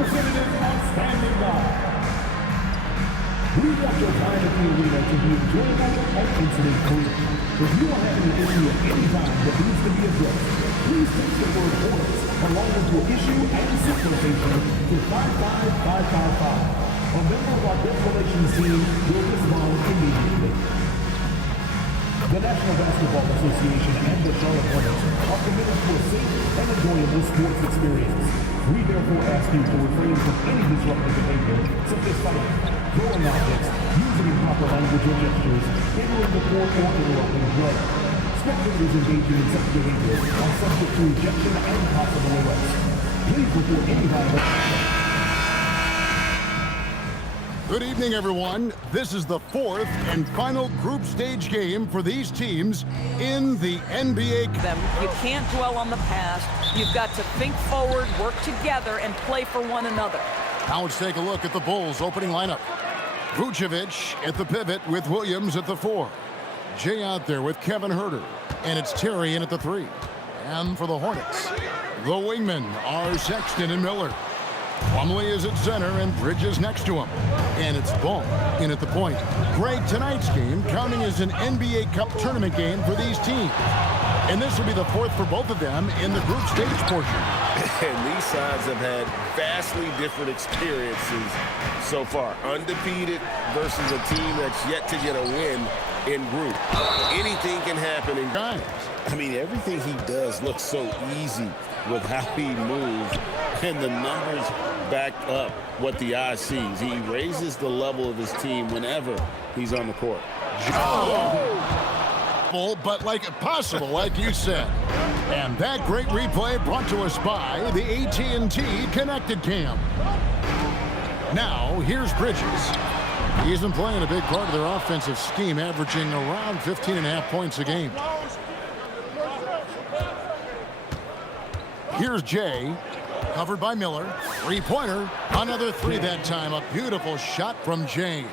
representatives are standing by. We want your time at the arena to be enjoyable and incident-free. If you are having an issue at any time that needs to be addressed, please text the word Hornets along with your issue and SIP location to 55555. A member of our guest relations team will respond immediately. The National Basketball Association and the Charlotte Hornets are committed to a safe and enjoyable sports experience. We therefore ask you to refrain from any disruptive behavior, such as fighting, throwing objects, using improper language or gestures, entering the court, or interrupting play. Spectators engaging in such behavior are subject to ejection and possible arrest. Please report any violation. Good evening, everyone. This is the fourth and final group stage game for these teams in the NBA. You can't dwell on the past. You've got to think forward, work together, and play for one another. Now let's take a look at the Bulls' opening lineup. Vucevic at the pivot with Williams at the 4. Jay out there with Kevin Huerter. And it's Terry in at the 3. And for the Hornets, the wingmen are Sexton and Miller. Plumlee is at center and Bridges next to him. And it's Ball in at the point. Greg, tonight's game counting as an NBA Cup tournament game for these teams. And this will be the fourth for both of them in the group stage portion. And these sides have had vastly different experiences so far. Undefeated versus a team that's yet to get a win in group. Anything can happen in guys. I mean, everything he does looks so easy with how he moves, and the numbers back up what the eye sees. He raises the level of his team whenever he's on the court. But like possible, like you said. And that great replay brought to us by the AT&T Connected Cam. Now, here's Bridges. He's been playing a big part of their offensive scheme, averaging around 15.5 points a game. Here's Jay, covered by Miller. Three-pointer, another three that time. A beautiful shot from Jay.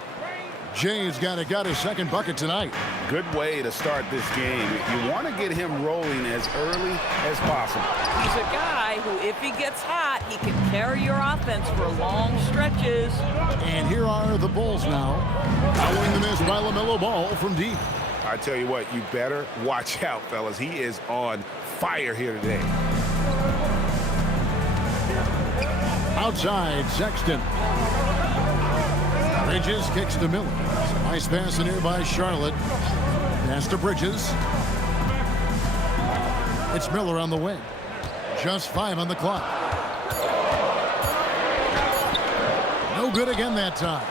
Jay's got his second bucket tonight. Good way to start this game. You want to get him rolling as early as possible. He's a guy who, if he gets hot, he can carry your offense for long stretches. And here are the Bulls now. Following the miss by Lamelo Ball from deep. I tell you what, you better watch out, fellas. He is on fire here today. Outside, Sexton. Bridges kicks to Miller. Nice pass in here by Charlotte. Pass to Bridges. It's Miller on the wing. Just 5 on the clock. No good again that time.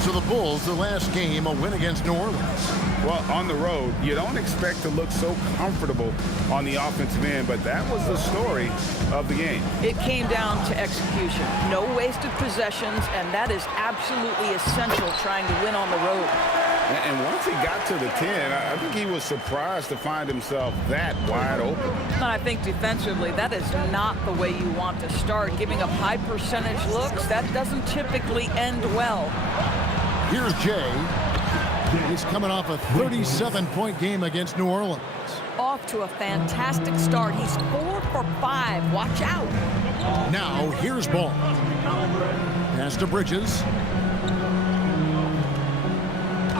So the Bulls, the last game, a win against New Orleans. Well, on the road, you don't expect to look so comfortable on the offensive end, but that was the story of the game. It came down to execution. No wasted possessions, and that is absolutely essential trying to win on the road. And once he got to the 10, I think he was surprised to find himself that wide open. And I think defensively, that is not the way you want to start. Giving up high percentage looks, that doesn't typically end well. Here's Jay. He's coming off a 37-point game against New Orleans. Off to a fantastic start. He's 4 for 5. Watch out. Now, here's Ball. Pass to Bridges.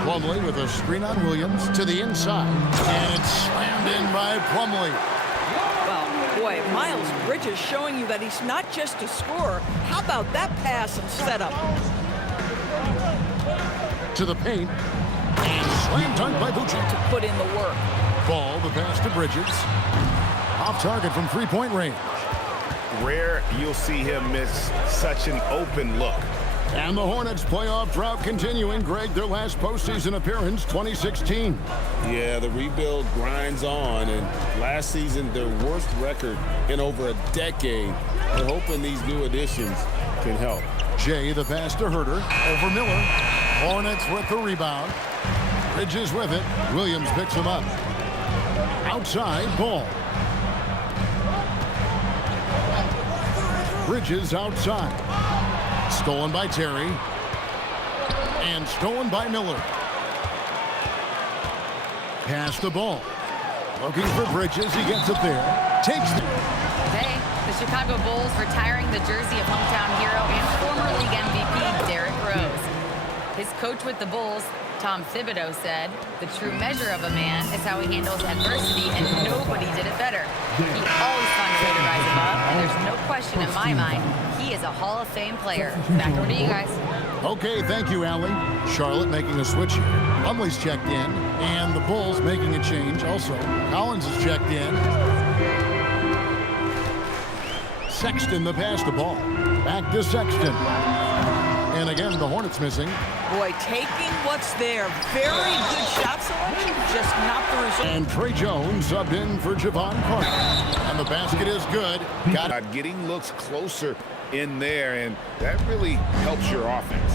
Plumlee with a screen on Williams to the inside. And it's slammed in by Plumlee. Well, boy, Miles Bridges showing you that he's not just a scorer. How about that pass and setup? To the paint. And slam dunk by Vucevic. To put in the work. Ball, the pass to Bridges. Off target from three-point range. Rare you'll see him miss such an open look. And the Hornets playoff drought continuing. Greg, their last postseason appearance, 2016. Yeah, the rebuild grinds on, and last season, their worst record in over a decade. They're hoping these new additions can help. Jay, the pass to Huerter. Over Miller. Hornets with the rebound. Bridges with it. Williams picks him up. Outside, Ball. Bridges outside. Stolen by Terry. And stolen by Miller. Pass the ball. Looking for Bridges. He gets it there. Takes the... Hey, the Chicago Bulls retiring the jersey of hometown hero and former league MVP Derrick Rose. His coach with the Bulls, Tom Thibodeau, said, "The true measure of a man is how he handles adversity, and nobody did it better. He always found a way to rise above, and there's no question in my mind, he is a Hall of Fame player." Back over to you guys. Okay, thank you, Allie. Charlotte making a switch here. Plumlee's checked in, and the Bulls making a change also. Collins is checked in. Sexton the pass the ball. Back to Sexton. And again, the Hornets missing. Boy, taking what's there. Very good shot selection, just not the result. And Trey Jones subbed in for Javon Carter. And the basket is good. Got it. Getting looks closer in there, and that really helps your offense.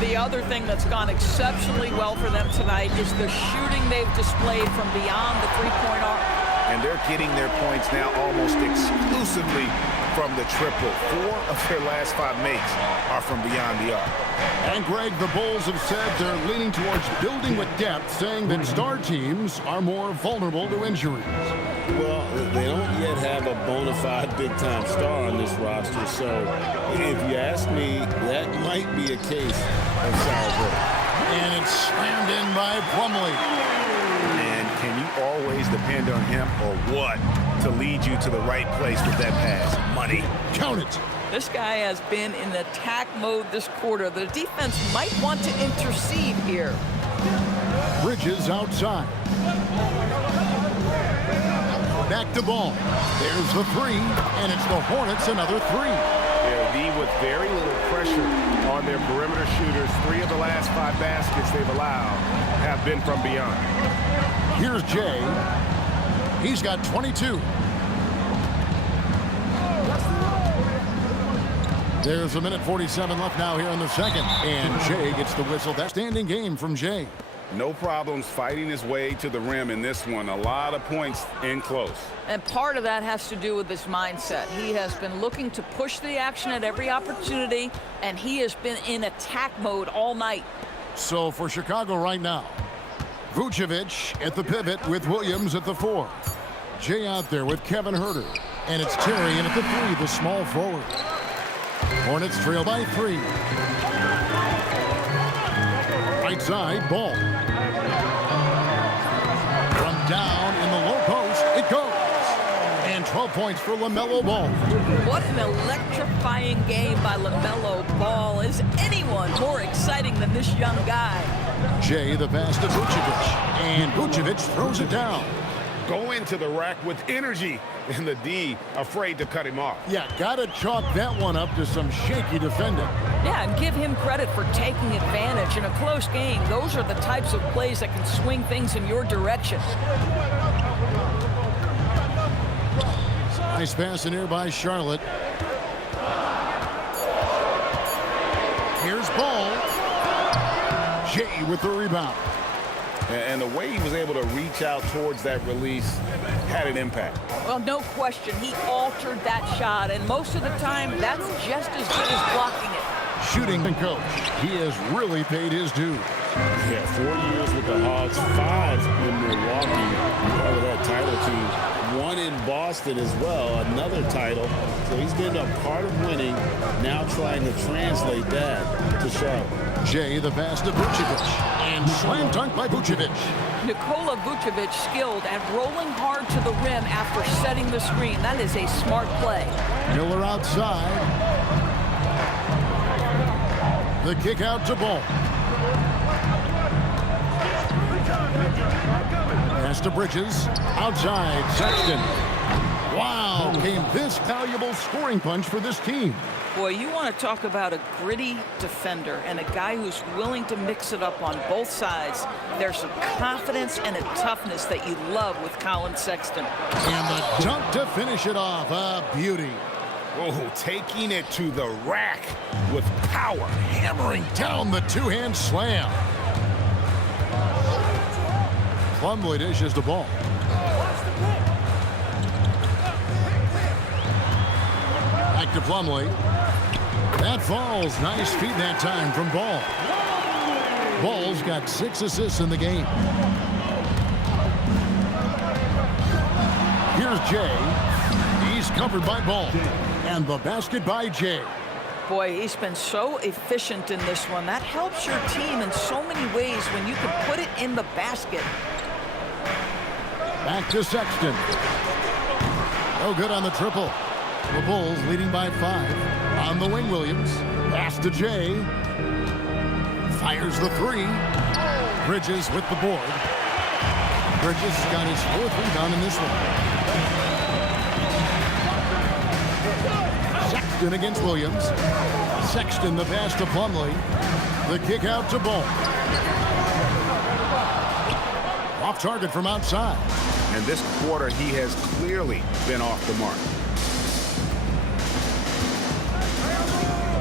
The other thing that's gone exceptionally well for them tonight is the shooting they've displayed from beyond the three-point arc. And they're getting their points now almost exclusively from the triple. 4 of their last 5 makes are from beyond the arc. And Greg, the Bulls have said they're leaning towards building with depth, saying that star teams are more vulnerable to injuries. Well, they don't yet have a bona fide big-time star on this roster, so if you ask me, that might be a case of sourdough. And it's slammed in by Plumlee. And can you always depend on him or what to lead you to the right place with that pass? Money. Count it. This guy has been in attack mode this quarter. The defense might want to intercede here. Bridges outside. Back to Ball. There's the 3, and it's the Hornets another 3. Yeah, D with very little pressure on their perimeter shooters. 3 of the last 5 baskets they've allowed have been from beyond. Here's Jay. He's got 22. There's a minute 47 left now here in the second. And Jay gets the whistle. That standing game from Jay. No problems fighting his way to the rim in this one. A lot of points in close. And part of that has to do with his mindset. He has been looking to push the action at every opportunity, and he has been in attack mode all night. So for Chicago right now, Vucevic at the pivot with Williams at the 4. Jay out there with Kevin Huerter. And it's Terry in at the 3, the small forward. Hornets trail by 3. Right side, Ball. From down in the low post, it goes. And 12 points for Lamelo Ball. What an electrifying game by Lamelo Ball. Is anyone more exciting than this young guy? Jay the pass to Vucevic. And Vucevic throws it down. Go into the rack with energy, and the D afraid to cut him off. Yeah, gotta chalk that one up to some shaky defending. Yeah, and give him credit for taking advantage in a close game. Those are the types of plays that can swing things in your direction. Nice pass in here by Charlotte. Here's Ball. Jay with the rebound. And the way he was able to reach out towards that release had an impact. Well, no question. He altered that shot, and most of the time, that's just as good as blocking it. Shooting coach. He has really paid his dues. Yeah, 4 years with the Hawks, 5 in Milwaukee, part of that title team. 1 in Boston as well, another title. So he's been a part of winning, now trying to translate that to Charlotte. Jay the pass to Vucevic. And slam dunk by Vucevic. Nikola Vucevic skilled and rolling hard to the rim after setting the screen. That is a smart play. Miller outside. The kick out to Ball. Pass to Bridges. Outside, Sexton. Wow, came this valuable scoring punch for this team. Boy, you want to talk about a gritty defender and a guy who's willing to mix it up on both sides. There's a confidence and a toughness that you love with Colin Sexton. And the dunk to finish it off. A beauty. Oh, taking it to the rack with power. Hammering down the two-hand slam. Plumlee dishes the ball. Back to Plumlee. That falls. Nice feed that time from Ball. Ball's got 6 assists in the game. Here's Jay. He's covered by Ball. And the basket by Jay. Boy, he's been so efficient in this one. That helps your team in so many ways when you can put it in the basket. Back to Sexton. No good on the triple. The Bulls leading by 5. On the wing, Williams. Pass to Jay. Fires the 3. Bridges with the board. Bridges got his 4th rebound in this one. Sexton against Williams. Sexton the pass to Plumlee. The kick out to Ball. Off target from outside. And this quarter, he has clearly been off the mark.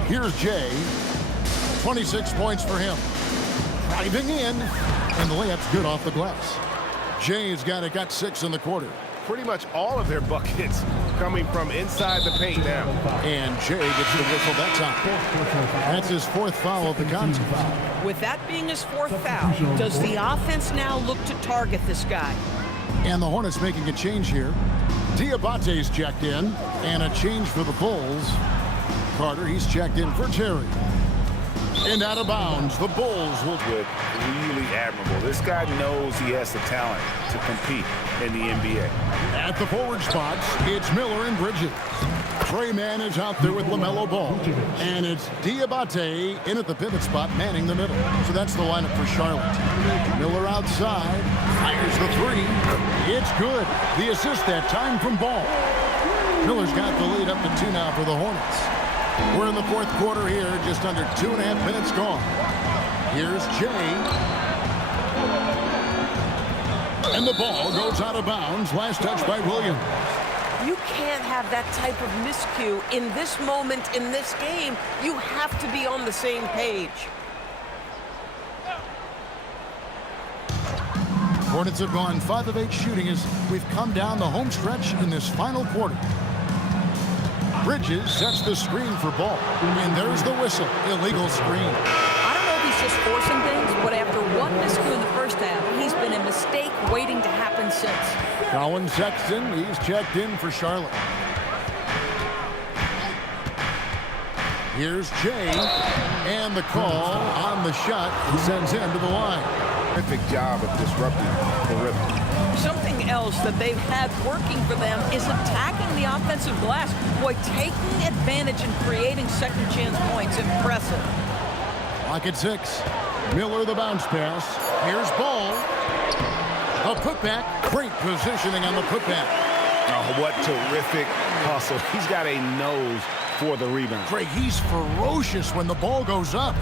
Here's Jay. 26 points for him. Driving in. And the layup's good off the glass. Jay's got 6 in the quarter. Pretty much all of their buckets coming from inside the paint now. And Jay gets the whistle that time. That's his 4th foul of the contest. With that being his 4th foul, does the offense now look to target this guy? And the Hornets making a change here. Diabate's checked in. And a change for the Bulls. Carter, he's checked in for Terry. And out of bounds, the Bulls will do it. Really admirable. This guy knows he has the talent to compete in the NBA. At the forward spots, it's Miller and Bridges. Trey Mann is out there with Lamelo Ball. And it's Diabate in at the pivot spot, manning the middle. So that's the lineup for Charlotte. Miller outside, fires the 3. It's good. The assist that time from Ball. Miller's got the lead up to 2 now for the Hornets. We're in the 4th quarter here, just under 2.5 minutes gone. Here's Jay. And the ball goes out of bounds. Last touch by Williams. You can't have that type of miscue in this moment in this game. You have to be on the same page. Hornets have gone 5 of 8 shooting as we've come down the home stretch in this final quarter. Bridges sets the screen for Ball. And there's the whistle. Illegal screen. I don't know if he's just forcing things, but after one miscue in the first half, he's been a mistake waiting to happen since. Colin Sexton, he's checked in for Charlotte. Here's Jay. And the call on the shot sends him to the line. Perfect job of disrupting the rhythm. Something else that they've had working for them is attacking the offensive glass. Boy, taking advantage and creating second chance points. Impressive. Clock at 6. Miller the bounce pass. Here's Ball. A putback. Great positioning on the putback. Oh, what terrific hustle. He's got a nose for the rebound. Greg, he's ferocious when the ball goes up.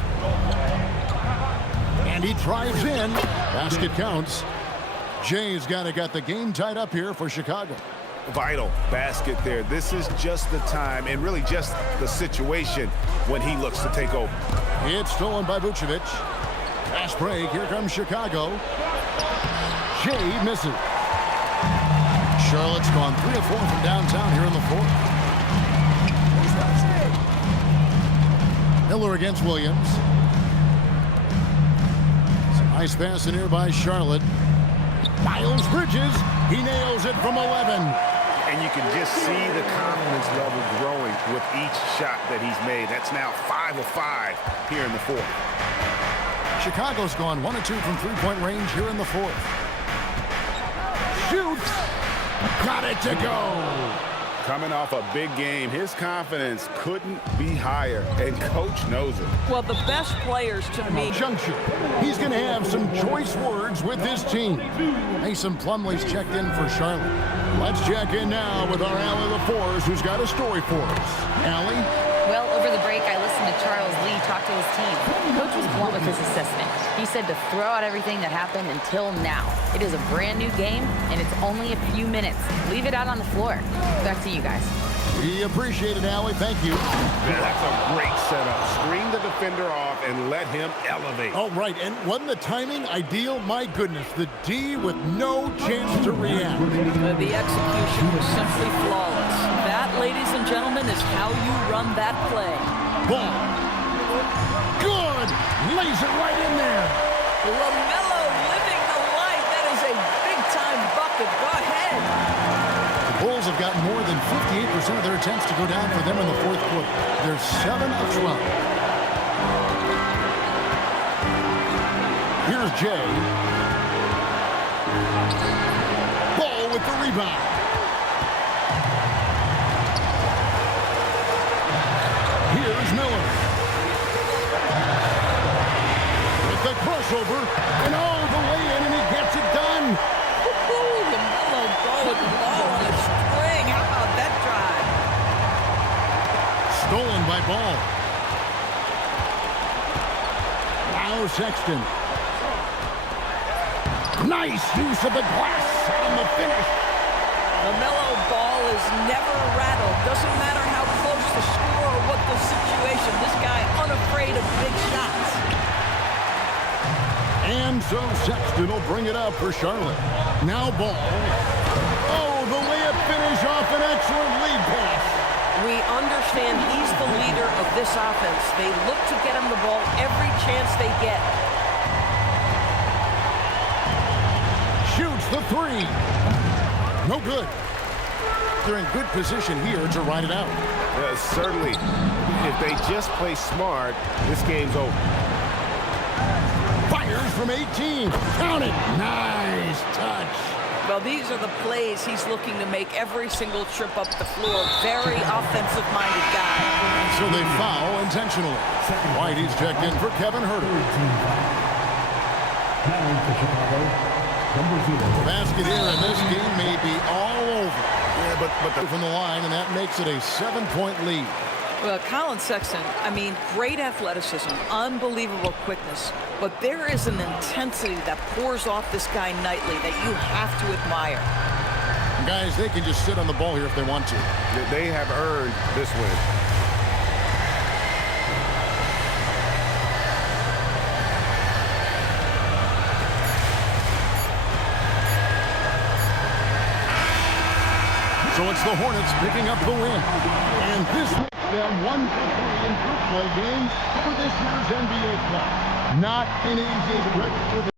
And he drives in. Basket counts. Jay's got the game tied up here for Chicago. Vital basket there. This is just the time and really just the situation when he looks to take over. It's stolen by Vucevic. Fast break. Here comes Chicago. Jay misses. Charlotte's gone 3 of 4 from downtown here in the 4th. Miller against Williams. Nice pass in here by Charlotte. Miles Bridges. He nails it from 11. And you can just see the confidence level growing with each shot that he's made. That's now 5 of 5 here in the 4th. Chicago's gone 1 of 2 from 3-point range here in the 4th. Shoots. Got it to go. Coming off a big game, his confidence couldn't be higher, and coach knows it. Well, the best players to me. Junction. He's going to have some choice words with his team. Mason Plumlee's checked in for Charlotte. Let's check in now with our Allie LaForce, who's got a story for us. Allie? Well, over the break, I listened to Charles Lee talk to his team. Coach was blunt with his assessment. He said to throw out everything that happened until now. It is a brand new game, and it's only a few minutes. Leave it out on the floor. Back to you guys. We appreciate it, Allie. Thank you. That's a great setup. Screen the defender off and let him elevate. Oh, right. And wasn't the timing ideal? My goodness. The D with no chance to react. The execution was simply flawless. That, ladies and gentlemen, is how you run that play. Ball. Good. Lays it right in there. Lamelo living the life. That is a big-time bucket. Go ahead. The Bulls have got got more than 58% of their attempts to go down for them in the fourth quarter. They're 7 of 12. Here's Jay. Ball with the rebound. Here's Miller. With the crossover. And all the way in, and he gets it done. Lamelo Ball with the ball on a string. How about that drive? Stolen by Ball. Now Sexton. Nice use of the glass on the finish. Lamelo Ball is never rattled. Doesn't matter how close the score or what the situation. This guy unafraid of big shots. And so Sexton will bring it up for Charlotte. Now Ball. Oh, the layup finish off an excellent lead pass. We understand he's the leader of this offense. They look to get him the ball every chance they get. Shoots the three. No good. They're in good position here to ride it out. Certainly, if they just play smart, this game's over. Fires from 18. Count it. Nice touch. Well, these are the plays he's looking to make every single trip up the floor. Very offensive-minded guy. So they foul intentionally. Whitey's checked in for Kevin Herter. The basket here in this game may be all over. Yeah, but from the line, and that makes it a 7-point lead. Well, Colin Sexton, I mean, great athleticism, unbelievable quickness, but there is an intensity that pours off this guy nightly that you have to admire. And guys, they can just sit on the ball here if they want to. They have earned this win. So it's the Hornets picking up the win. And this makes them 1-3 in group play games for this year's NBA Cup. Not an easy stretch for the